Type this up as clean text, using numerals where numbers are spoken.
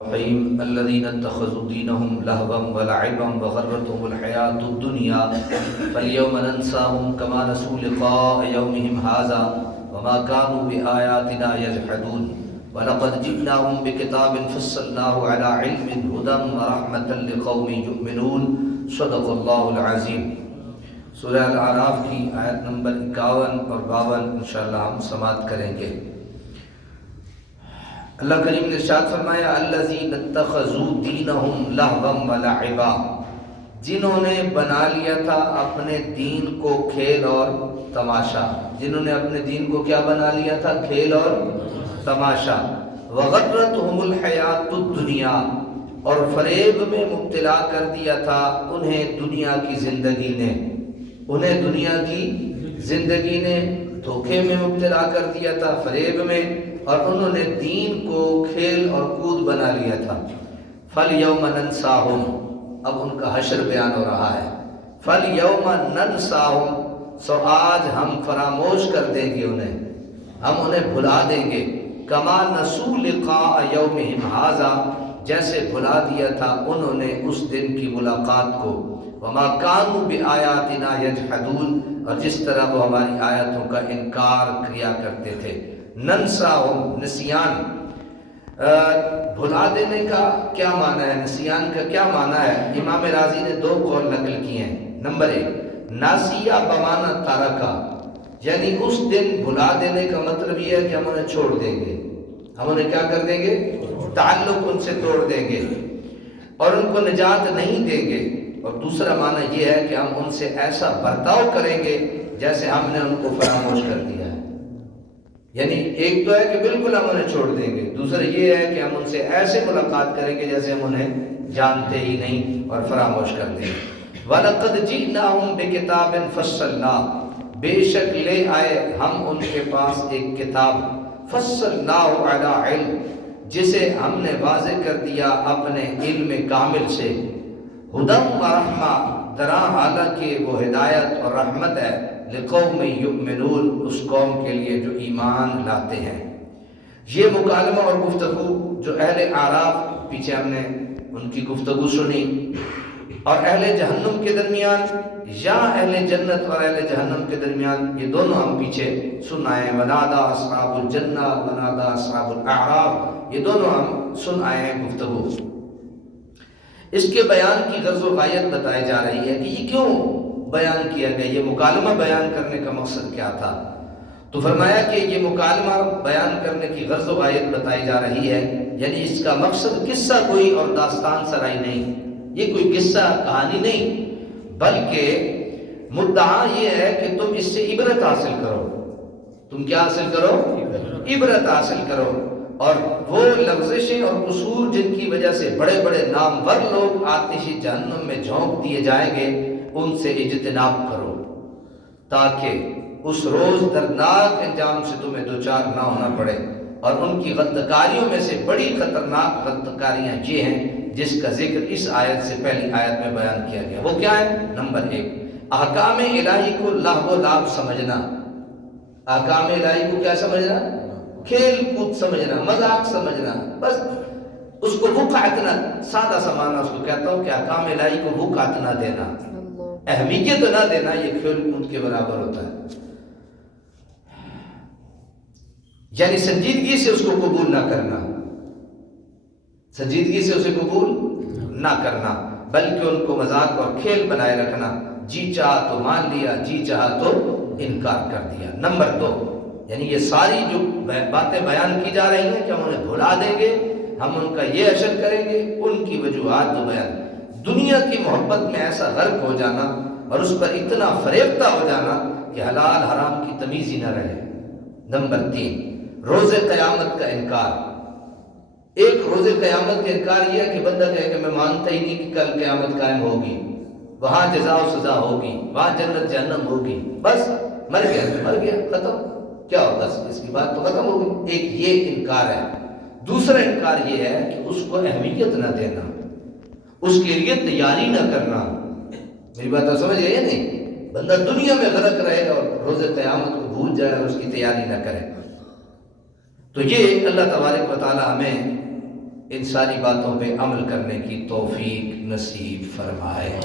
الرحيم الذين اتخذوا دينهم لهوا ولعبا وغرتهم الحياة الدنيا فاليوم ننساهم كما نسوا لقاء يومهم هذا وما كانوا بآياتنا يجحدون ولقد جئناهم بكتاب فصلناه على علم هدى ورحمة لقوم يؤمنون صدق الله العظيم۔ سورہ الاعراف کی آیت نمبر 51 اور 52 انشاءاللہ ہم سماعت کریں گے۔ اللہ کریم نے ارشاد فرمایا الذین اتخذوا دینہم لہوا ولعبا، جنہوں نے بنا لیا تھا اپنے دین کو کھیل اور تماشا، جنہوں نے اپنے دین کو کیا بنا لیا تھا؟ کھیل اور تماشا۔ وغرتہم الحیات الدنیا، اور فریب میں مبتلا کر دیا تھا انہیں دنیا کی زندگی نے، انہیں دنیا کی زندگی نے دھوکے میں مبتلا کر دیا تھا، فریب میں، اور انہوں نے دین کو کھیل اور کود بنا لیا تھا۔ فَالْيَوْمَ نَنْسَاهُمْ، اب ان کا حشر بیان ہو رہا ہے۔ فَالْيَوْمَ نَنْسَاهُمْ، سو آج ہم فراموش کر دیں گے انہیں، ہم انہیں بھلا دیں گے۔ كَمَا نَسُوا لِقَاءَ يَوْمِهِمْ هَذَا، جیسے بھلا دیا تھا انہوں نے اس دن کی ملاقات کو۔ وَمَا كَانُوا بِآيَاتِنَا يَجْحَدُونَ، اور جس طرح وہ ہماری آیتوں کا انکار کیا کرتے تھے۔ ننساہم، نسیان، بھلا دینے کا کیا معنی ہے؟ نسیان کا کیا معنی ہے؟ امام راضی نے دو قول نقل کیے ہیں۔ نمبر 1، ناسیہ بمعنی تارکا، یعنی اس دن بھلا دینے کا مطلب یہ ہے کہ ہم انہیں چھوڑ دیں گے، ہم انہیں کیا کر دیں گے؟ تعلق ان سے توڑ دیں گے اور ان کو نجات نہیں دیں گے۔ اور دوسرا معنی یہ ہے کہ ہم ان سے ایسا برتاؤ کریں گے جیسے ہم نے ان کو فراموش کر دیا ہے۔ یعنی ایک تو ہے کہ بالکل ہم انہیں چھوڑ دیں گے، دوسرا یہ ہے کہ ہم ان سے ایسے ملاقات کریں گے جیسے ہم انہیں جانتے ہی نہیں اور فراموش کر دیں گے۔ وَلَقَدْ جِئْنَاهُمْ بِكِتَابٍ فَصَّلْنَاهُ، بے شک لے آئے ہم ان کے پاس ایک کتاب، فَصَّلْنَاهُ عَلَىٰ عِلْمٍ، جسے ہم نے واضح کر دیا اپنے علم کامل سے۔ ہدی ورحمہ، درا حالانکہ وہ ہدایت اور رحمت ہے، لقوم یؤمنون، اس قوم کے لیے جو ایمان لاتے ہیں۔ یہ مکالمہ اور گفتگو جو اہل اعراف، پیچھے ہم نے ان کی گفتگو سنی، اور اہل جہنم کے درمیان یا اہل جنت اور اہل جہنم کے درمیان، یہ دونوں ہم پیچھے سن آئے ہیں۔ ونادى اصحاب الجنہ ونادى اصحاب الاعراف، یہ دونوں ہم سن آئے ہیں گفتگو۔ اس کے بیان کی غرض و غایت بتائی جا رہی ہے کہ یہ کیوں بیان کیا گیا، یہ مکالمہ بیان کرنے کا مقصد کیا تھا؟ تو فرمایا کہ یہ مکالمہ بیان کرنے کی غرض و غایت بتائی جا رہی ہے، یعنی اس کا مقصد قصہ کوئی اور داستان سرائی نہیں، یہ کوئی قصہ کہانی نہیں، بلکہ مدعا یہ ہے کہ تم اس سے عبرت حاصل کرو۔ تم کیا حاصل کرو؟ عبرت حاصل کرو، اور وہ لغزشیں اور قصور جن کی وجہ سے بڑے بڑے نامور لوگ آتش جہنم میں جھونک دیے جائیں گے، ان سے اجتناب کرو، تاکہ اس روز دردناک انجام سے تمہیں دوچار نہ ہونا پڑے۔ اور ان کی غدکاریوں میں سے بڑی خطرناک غدکاریاں یہ ہیں جس کا ذکر اس آیت سے پہلی آیت میں بیان کیا گیا۔ وہ کیا ہے؟ نمبر 1، احکام الہی کو لہو و لعب سمجھنا۔ احکام الہی کو کیا سمجھنا؟ کھیل کود سمجھنا، مذاق سمجھنا، بس اس کو وقعت نہ، سادہ سا معنی اس کو کہتا ہوں کہ احکام الہی کو وقعت نہ دینا، اہمیت نہ دینا، یہ کھیل کود کے برابر ہوتا ہے۔ یعنی سنجیدگی سے اس کو قبول نہ کرنا، سنجیدگی سے اسے قبول نہ کرنا، بلکہ ان کو مذاق اور کھیل بنائے رکھنا، جی چاہا تو مان لیا، جی چاہا تو انکار کر دیا۔ نمبر 2، یعنی یہ ساری جو باتیں بیان کی جا رہی ہیں کہ ہم انہیں بھلا دیں گے، ہم ان کا یہ اشر کریں گے، ان کی وجوہات جو بیان، دنیا کی محبت میں ایسا غرق ہو جانا اور اس پر اتنا فریفتہ ہو جانا کہ حلال حرام کی تمیز ہی نہ رہے۔ نمبر 3، روز قیامت کا انکار۔ ایک روز قیامت کا انکار یہ ہے کہ بندہ کہے کہ میں مانتا ہی نہیں کہ کل قیامت قائم ہوگی، وہاں جزا و سزا ہوگی، وہاں جنت جہنم ہوگی، بس مر گیا تو مر گیا، ختم، کیا ہوگا، اس کی بات تو ختم ہو گئی۔ ایک یہ انکار ہے۔ دوسرا انکار یہ ہے کہ اس کو اہمیت نہ دینا، اس کے لیے تیاری نہ کرنا۔ میری بات آپ سمجھ گئے نہیں؟ بندہ دنیا میں غرق رہے اور روز قیامت کو بھول جائے اور اس کی تیاری نہ کرے۔ تو یہ اللہ تبارک و تعالی ہمیں ان ساری باتوں پہ عمل کرنے کی توفیق نصیب فرمائے۔